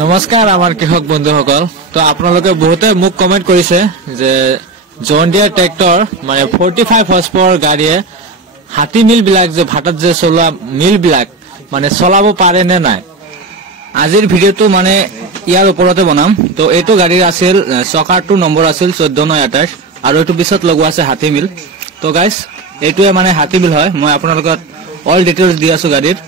নমস্কাৰ আমাৰ কৃষক বন্ধুসকল। তো আপোনালোকে বহুতে মোক কমেন্ট কৰিছে যে জন ডিয়াৰ ট্ৰেক্টৰ মানে 45 হৰ্চ পাৱাৰ গাড়ীয়ে হাতী মিল বিলাক যে ভাতত যে চলোৱা মিল বিলাক মানে চলাব পাৰে নে নাই। আজিৰ ভিডিঅ'টো মানে ইয়াৰ ওপৰতে বনাম। তো এইটো গাড়ীৰ আছিল চকাৰটো নম্বৰ আছিল 1429 আৰু এইটো পিছত লগোৱা আছে হাতী মিল। তো গাইস এইটোৱে মানে হাতী মিল হয়। মই আপোনালোকক অল ডিটেইলছ দি আছো গাড়ীৰ।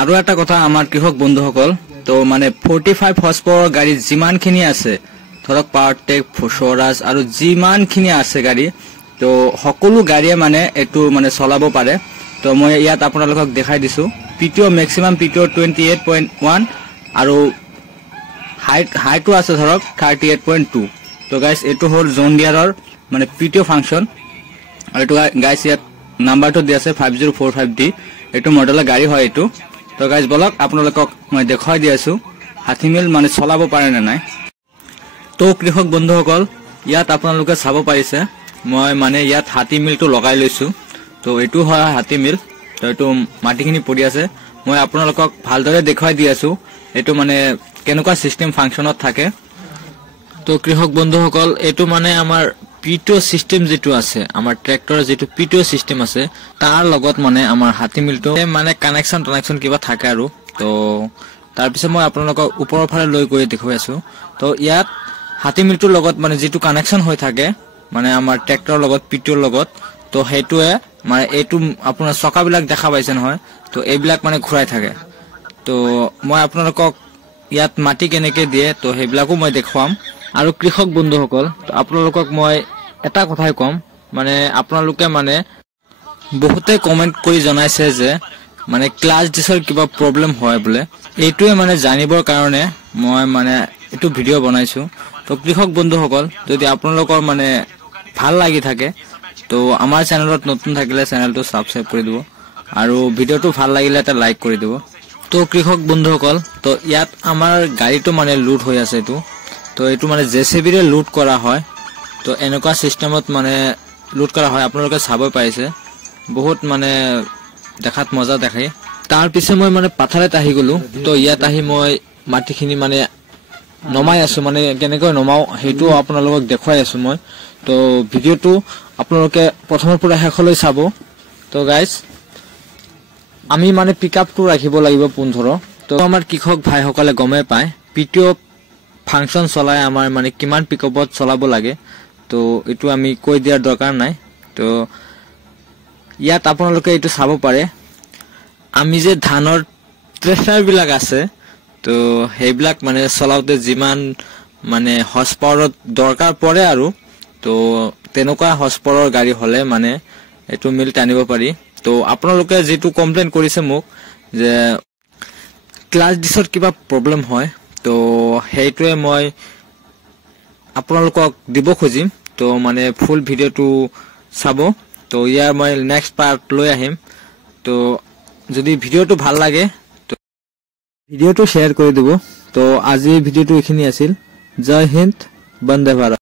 আৰু এটা কথা আমাৰ কৃষক বন্ধুসকল, তো মানে 45 হৰ্চ পাৱাৰ গাড়ী যিমানখিনি আছে ধৰক পাৱাৰটেক স্বৰাজ আৰু যিমানখিনি আছে গাড়ী, তো সকলো গাড়ীয়ে মানে এইটো মানে চলাব পাৰে। তো মই ইয়াত আপোনালোকক দেখাই দিছো পিটিঅ মেক্সিমাম পিটিঅ 28.1 আৰু হাইটো আছে ধৰক 38.2। তো গাইস এইটো হ'ল জন ডিয়াৰৰ মানে পিটিঅ ফাংচন। আৰু এইটো গাইস ইয়াত নাম্বাৰটো দি আছে 5045D। এইটো মডেলৰ গাড়ী হয় এইটো। তো গাইস বলক আপোনালোকক মই দেখাই দি আছো হাতী মিল মানে চলাব পাৰে নে নাই। তো কৃষক বন্ধুসকল ইয়াত আপোনালোকে চাব পাৰিছে মই মানে ইয়াত হাতী মিলটো লগাই লৈছো। তো এইটো হয় হাতী মিল। তো এইটো মাটিখিনি পৰি আছে। মই আপোনালোকক ভালদৰে দেখাই দি আছো এইটো মানে কেনেকুৱা সিস্টেম ফাংচনত থাকে। তো কৃষক বন্ধুসকল এইটো মানে আমাৰ পিটিঅ সিস্টেম যেটো আছে আমাৰ ট্ৰেক্টৰৰ যেটো পিটিঅ সিস্টেম আছে তাৰ লগত মানে আমাৰ হাতী মিলটো মানে কানেকশন কিবা থাকে আৰু। তো তাৰ পিছত মই আপোনালোকক ওপৰৰ ফালে লৈ গৈ দেখাই আছো। তো ইয়াত হাতী মিলটোৰ লগত মানে যেটো কানেকশন হৈ থাকে মানে আমাৰ ট্ৰেক্টৰৰ লগত পিটিঅৰ লগত, তো হেতুৱে মানে এইটো আপোনাৰ চকাবিলাক দেখা পাইছে নহয়, তো এইবিলাক মানে ঘূৰাই থাকে। তো মই আপোনালোকক ইয়াত মাটি কেনেকে দিয়ে তো হেবিলাকো মই দেখুৱাম। আৰু কৃষক বন্ধুসকল আপোনালোকক মই এটা কথাই কম, মানে আপোনালোকে মানে বহুতে কমেন্ট কৰি জনাইছে যে মানে ক্লাছ ডিছৰ কিবা প্ৰবলেম হয় বলে। এইটোৱে মানে জানিবৰ কাৰণে মই মানে এইটো ভিডিঅ' বনাইছো। তো কৃষক বন্ধুসকল যদি আপোনালোকৰ মানে ভাল লাগি থাকে তো আমাৰ চেনেলত নতুন থাকিলে চেনেলটো সাবস্ক্ৰাইব কৰি দিব আৰু ভিডিঅ'টো ভাল লাগিলে এটা লাইক কৰি দিব। তো কৃষক বন্ধুসকল তো ইয়াত আমাৰ গাড়ীটো মানে লুট হৈ আছে এইটো। তো এইটো মানে জেসিবিৰে লুট কৰা হয়। তো এনেকুৱা সিস্টেমত মানে লুট কৰা হয় আপোনালোকে চাব পাইছে বহুত মানে দেখাত মজা দেখাই। তাৰ পিছে মই মানে পাথাৰত আহি গলো। তো ইয়াত আহি মই মাটিখিনি মানে নমাই আছো, মানে কেনেকৈ নমাও হেতু আপোনালোকক দেখাই আছো মই। তো ভিডিঅ'টো আপোনালোকে প্ৰথমৰ পৰা শেষলৈ চাব। তো গাইস আমি মানে পিকআপটো ৰাখিব লাগিব 15। তো আমাৰ কৃষক ভাইসকলে গমে পায় পিটিঅ ফাংচন চলাই আমাৰ মানে কিমান পিকআপত চলাব লাগে। তো এইটো আমি কৈ দিয়াৰ দৰকাৰ নাই। তো ইয়াত আপোনালোকে এইটো চাব পাৰে আমি যে ধানৰ ট্ৰেক্টৰ বিলাক আছে তো হেবিলাক মানে চলাওতে যিমান মানে হৰ্চ পাৱাৰত দৰকাৰ পৰে আৰু। তো তেনেকুৱা হৰ্চ পাৱাৰৰ গাড়ী হলে মানে এইটো মিল টানিব পাৰি। তো আপোনালোকে যেটো কমপ্লেইন কৰিছে মোক যে ক্লাছ ডিছৰ কিবা প্ৰবলেম হয়, তো হেইটোৱে মই আপোনালোকক দিব খুজিম। তো মানে ফুল ভিডিঅ'টো চাব। তো ইয়াৰ মই নেক্সট পাৰ্ট লৈ আহিম। তো যদি ভিডিঅ'টো ভাল লাগে তো ভিডিঅ'টো শ্বেয়াৰ কৰি দিব। তো আজি ভিডিঅ'টো এইখিনি আছিল। জয় হিন্দ, বন্দে ভাৰত।